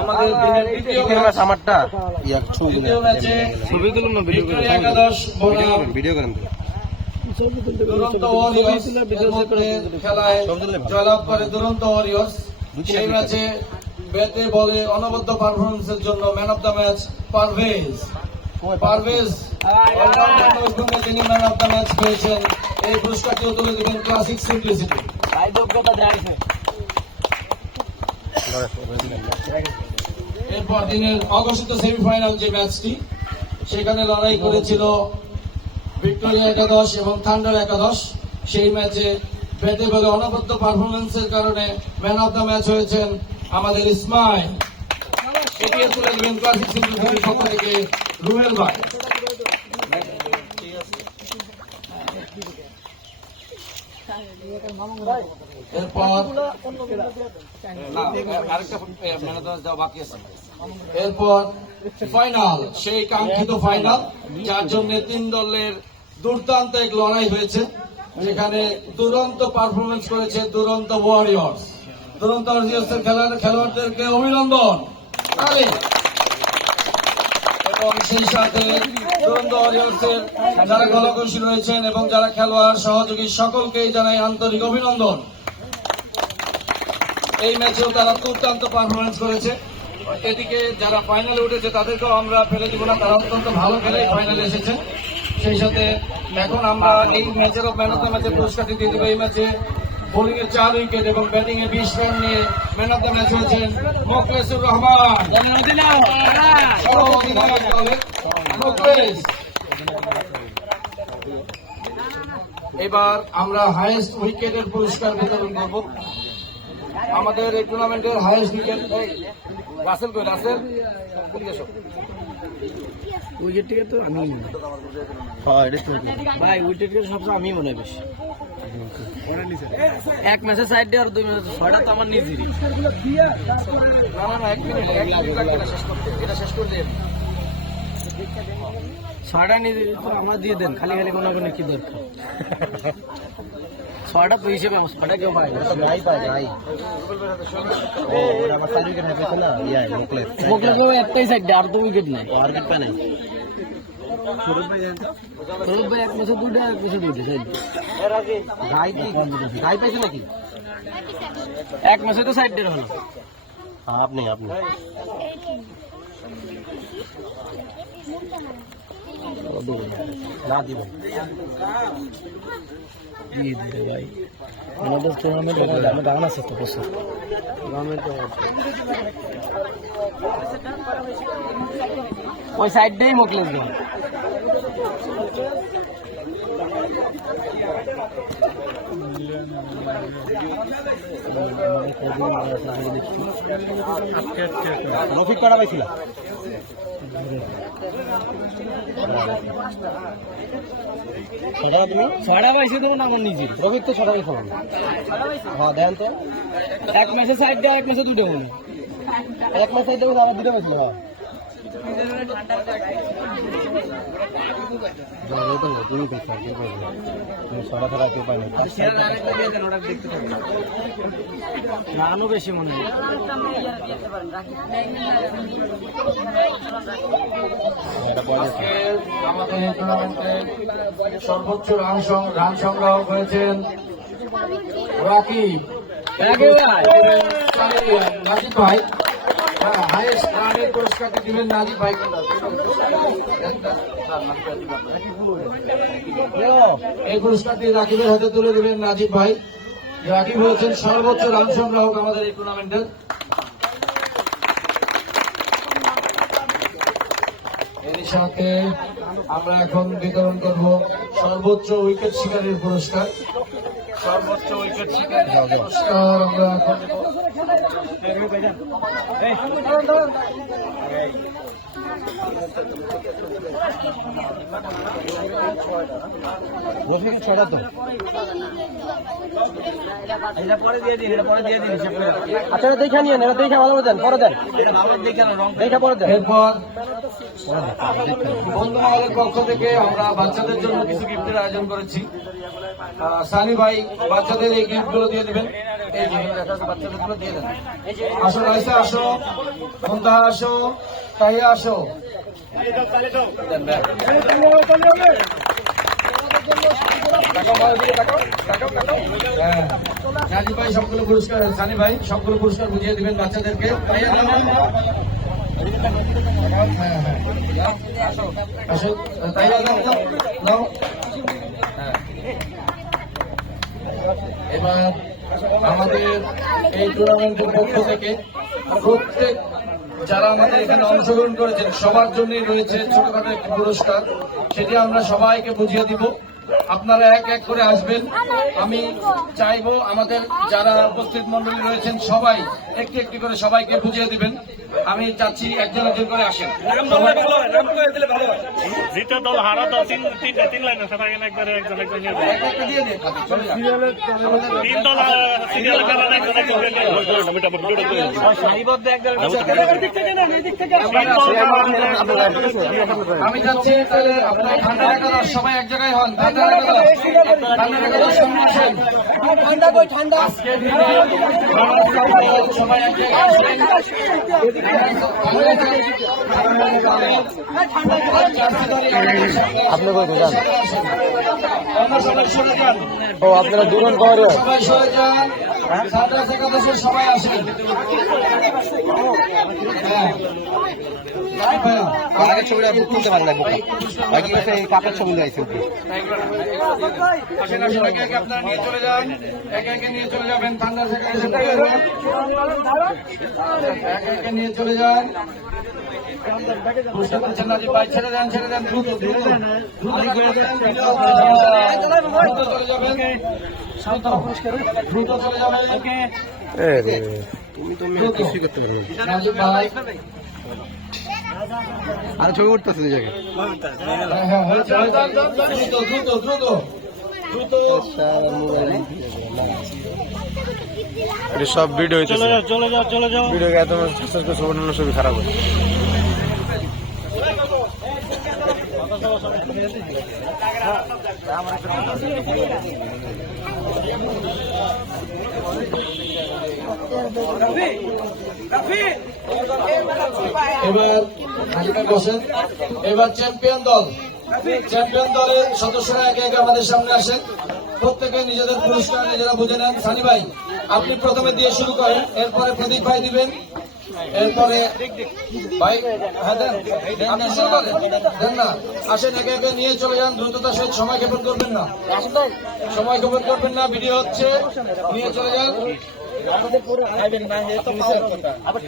আমাদের দ্বিতীয় ম্যাচ আমারটা দ্বিতীয় ম্যাচে একাদশ ভিডিও করেন দুরন্ত ওয়ারিয়র্স খেলায় জয়লাভ করে দুরন্ত ওয়ারিয়র্স। সেই ম্যাচে ব্যাটে বলে অনবদ্য পারফরমেন্সের জন্য man of the match Parvez তিনি ম্যান অফ দ্য ম্যাচ পেয়েছেন। এই পুরস্কারটিও তুলে দেবেন ক্লাসিক সিম্পলিসিটি। এরপর দিনের অঘোষিত সেমিফাইনাল যে ম্যাচটি, সেখানে লড়াই করেছিল ভিক্টোরিয়া একাদশ এবং থান্ডার একাদশ। সেই ম্যাচে ব্যাটে বলে অনবদ্য পারফরমেন্সের কারণে ম্যান অফ দ্য ম্যাচ হয়েছেন আমাদের ইসমাইল। এটি তুলে দেবেন ক্লাসিক সিম্পলিসিটির পক্ষ থেকে রুহেল ভাই। এরপর ফাইনাল, সেই কাঙ্ক্ষিত ফাইনাল, যার জন্য তিন দলের দুর্দান্ত এক লড়াই হয়েছে। যেখানে দুরন্ত পারফরমেন্স করেছে দুরন্ত ওয়ারিয়র্স। দুরন্ত ওয়ারিয়র্সের খেলোয়াড়দেরকে অভিনন্দন। এবং সেই সাথে দুরন্ত ওয়ারিয়র্সের যারা কলাকুশলী রয়েছেন এবং যারা খেলোয়াড় সহযোগী সকলকেই জানাই আন্তরিক অভিনন্দন। এই ম্যাচেও তারা দুর্দান্ত পারফরমেন্স করেছে। এদিকে যারা ফাইনালে উঠেছে তাদেরকেও আমরা ফেলে দিব না, তারা অত্যন্ত ভালো খেলে ফাইনালে এসেছে। সেই সাথে এখন আমরা এই ম্যাচের ম্যান অফ দ্য ম্যাচের পুরস্কারটি দিয়ে দেবো। এই ম্যাচে বোলিং এ 4 উইকেট এবং ব্যাটিং এ 20 রান নিয়ে ম্যান অফ দ্য ম্যাচ হয়েছেন মোখলেসুর রহমান। এবার আমরা হাইয়েস্ট উইকেটের পুরস্কার বিতরণ করব। আমাদের এই টুর্নামেন্টের হাইয়েস্ট উইকেট রাসেল উইকেট থেকে তো আমি ভাই উইকেট থেকে সবসময় আমি মনে হয় বেশি। এক ম্যাচে সাইড দিয়ে আর 2 ম্যাচে 6টা তো আমার নিজেরই। এটা শেষ করে দিয়ে 6টা নিজে তো আমার দিয়ে দেন, খালি খালি কোনো কোনো কি দরকার। 6টা তো হিসেবে 6টা কেউ পায় না। মোকলেস একটাই সাইড দিয়ে, আর তো উইকেট নাই, আর উইকেট পায় নাই। সৌরভ ভাই এক ম্যাচে 2টা, এক ম্যাচে 2টা সাইড। ভাই পাইছে নাকি? এক ম্যাচে তো সাইড দিয়ে হলো। আপনি না দিবেন দিয়ে দিবে ভাই। আমাদের টুর্নামেন্ট আমরা গান আছে তো বছর ওই সাইডটাই মোকলেস দেন। রফিক পাড়া পাইছিল তুমি 6টা পাইছে তো না আমার নিজের। রফিক তো 6টাই খেলাম। হ্যাঁ দেন তো, এক ম্যাচে সাইড দেয়, এক ম্যাচে 2টা মনে। এক ম্যাচ সাইড দেবে, আবার 2টা ম্যাচ হ্যাঁ। তুমি দেখো কি করবে, তুমি 6টা খেলা কেউ পাই না। নানও বেশি মনে হয়। আমাদের টুর্নামেন্টে সর্বোচ্চ রান সংগ্রহ করেছেন রাকিব ভাই। হাইয়েস্ট রানের পুরস্কারটি দিবেন নাজিব ভাই। এই পুরস্কারটি রাকিবের হাতে তুলে দেবেন নাজিব ভাই। রাকিব হয়েছেন সর্বোচ্চ রান সংগ্রাহক আমাদের এই টুর্নামেন্টের। এর সাথে আমরা এখন বিতরণ করব সর্বোচ্চ উইকেট শিকারের পুরস্কার। সর্বোচ্চ উইকেট শিকারের পুরস্কার আমরা এখন আচ্ছা দেখে নিয়ে দেখে ভালো দেন, পরে দেন, দেখে পরে দেন। এরপর বন্ধু মহলের পক্ষ থেকে আমরা বাচ্চাদের জন্য কিছু গিফটের আয়োজন করেছি। সানি ভাই বাচ্চাদের এই গিফট গুলো দিয়ে দেবেন। এই যেগুলো দেখা যাচ্ছে বাচ্চাদেরগুলো দিয়ে দেন। আসো রাইসা আসো, মুন্তাহা আসো, তাহিয়া আসো। দেন, দেন। হ্যাঁ, নাজিব ভাই সবগুলো পুরস্কার, সানি ভাই সবগুলো পুরস্কার বুঝিয়ে দিবেন বাচ্চাদেরকে। তাহিয়া নাও। হ্যাঁ হ্যাঁ আসো, তাহিয়া নাও, নাও। হ্যাঁ, এবার আমাদের এই টুর্নামেন্টের পক্ষ থেকে প্রত্যেক যারা আমাদের এখানে অংশগ্রহণ করেছেন সবার জন্যই রয়েছে ছোটখাটো একটি পুরস্কার, সেটি আমরা সবাইকে বুঝিয়ে দিব। আপনারা এক এক করে আসবেন। আমি চাইবো আমাদের যারা উপস্থিত মন্ডলী রয়েছেন সবাই একটি একটি করে সবাইকে বুঝিয়ে দিবেন। আমি চাচ্ছি একজন একজন করে আসেন। জিতে দল হারা দল তিন লাইন আছে থাকে না একবারে একজন একজন নিয়ে যায়। এক একটা দিয়ে দিন, চলে যান। তিন দল সিরিয়াল কারণে একজন একজন নিয়ে যায়। আমি চাচ্ছি তাহলে আপনার ঠান্ডা একাদশ সবাই এক জায়গায় হন। ঠান্ডা একাদশ সামনে আসেন। আজকের দিনে সবাই এক জায়গায় আসেন। আপনি কই যান? সবাই সরে যান। ও আপনারা দুজন করে সবাই সরে যান। সাতাশ একাদশের সবাই আসেন। আগের ছবিটা তুলতে পারলাম বাকি এই কাপের ছবি গাইছে আসেন আসেন, একে একে আপনারা নিয়ে চলে যান। একে একে নিয়ে চলে যাবেন। ঠান্ডা একে একে নিয়ে চলে যান। বুঝতে পারছেন না যে ভাই ছেড়ে দেন, ছেড়ে দেন, দ্রুত দ্রুত দ্রুত চলে যাবেন। দ্রুত চলে যাবেন। তুমি কিছুই করতে পারবে নাজিব ভাই, আর ছবি উঠতেছে এই জায়গায় হ্যাঁ হয়েছে, দ্রুত দ্রুত দ্রুত দ্রুত। সব ভিডিও হইতেছে চলে যাও ভিডিও একদম ছবি ছবি খারাপ হয় এবার হাজিরা বসেন। এবার চ্যাম্পিয়ন দল, চ্যাম্পিয়ন দলের সদস্যরা একে একে আমাদের সামনে আসেন। প্রত্যেকে নিজেদের পুরস্কার নিজেরা বুঝে নেন। সানি ভাই আপনি প্রথমে দিয়ে শুরু করেন, এরপরে প্রদীপ ভাই দিবেন, এরপরে ভাই হ্যাঁ দেন, আপনি শুরু করেন, দেন না। আসেন একে একে নিয়ে চলে যান, দ্রুততার সহিত সময় ক্ষেপণ করবেন না, সময় ক্ষেপণ করবেন না, ভিডিও হচ্ছে, নিয়ে চলে যান। আপনি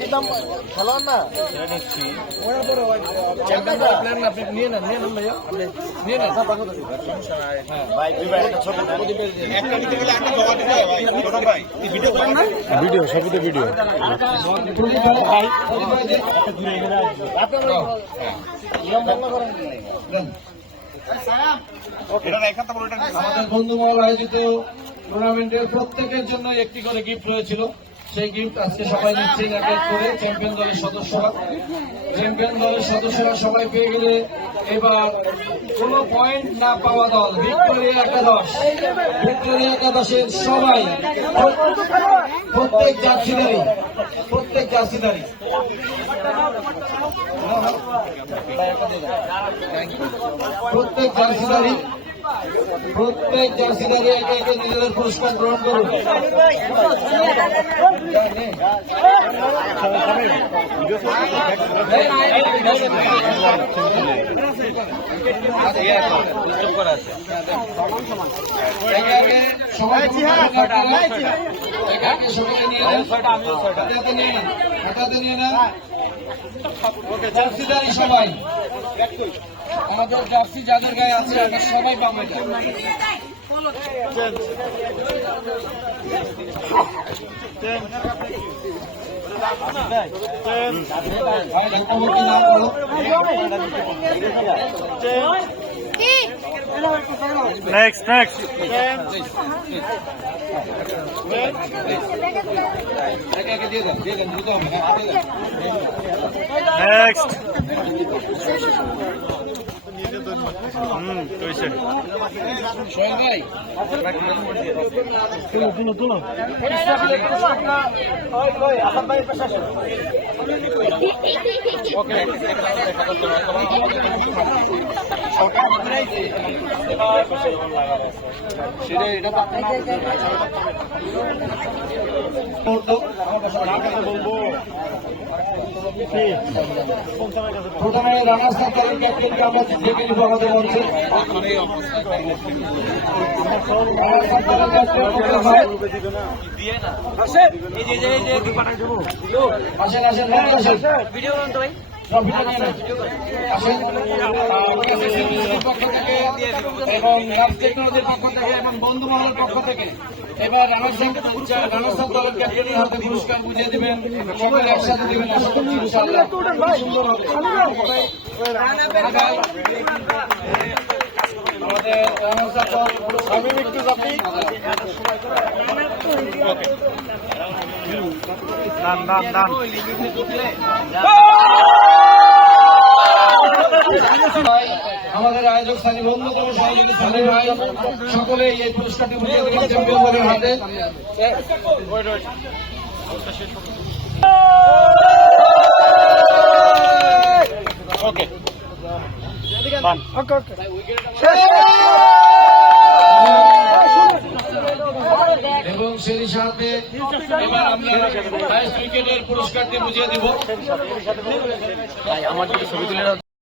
নিয়ে নেন, নিয়ে নেন ভাইয়া, আপনি নিয়ে নেন। ভিডিও সবই তো ভিডিও আমাদের বন্ধু মহল আয়োজিত টুর্নামেন্টের প্রত্যেকের জন্য একটি করে গিফট রয়েছিল। সেই গিফট আজকে সবাই নিচ্ছেন এক এক করে। চ্যাম্পিয়ন দলের সদস্যরা, চ্যাম্পিয়ন দলের সদস্যরা সবাই পেয়ে গেলে এবার কোন পয়েন্ট না পাওয়া দল ভিক্টোরিয়া একাদশ, ভিক্টোরিয়া একাদশের সবাই প্রত্যেক জার্সিদারি, প্রত্যেক জার্সিদারি প্রত্যেক জার্সিদারি প্রত্যেক জার্সিদারি একে একে নিজেদের পুরস্কার গ্রহণ করুন। একে একে সবাই নিয়ে নেন, জার্সিদারি সবাই, আমাদের জার্সি যাদের গায়ে আছে আমরা সবাই পাবো। না করো নেক্সট একে একে দিয়ে দেন, দিয়ে দেন, দ্রুত হবে, হ্যাঁ, দিয়ে দেন। নেক্সট সোহেল ভাই প্রথমে রানার সরকারের ক্যাপ্টেনকে আমরা ডেকে নিব আমাদের মঞ্চে। রানার সরকারের ক্যাপ্টেন আসেন আসেন আসেন ট্রফিটা নিয়ে নেন। আসেন পক্ষ থেকে এবং রাজ টেকনোলজির পক্ষ থেকে এবং বন্ধু মহলের পক্ষ থেকে এবার রানার দলের ক্যাপ্টেনের হাতে পুরস্কার বুঝিয়ে দেবেন, সকলে একসাথে দেবেন। আশা করছি ইনশাআল্লাহ সুন্দর হবে। আমাদের রানার দল আমি একটু আপনি আমাদের আয়োজক স্থানীয় অন্যতম সহযোগী সালেহ ভাই সকলে এই পুরস্কারটি বুঝিয়ে দেবেন চ্যাম্পিয়নদের হাতে। ওকে এবং সেই সাথে এবার আমরা ক্রিকেটের পুরস্কারটি বুঝিয়ে দিব।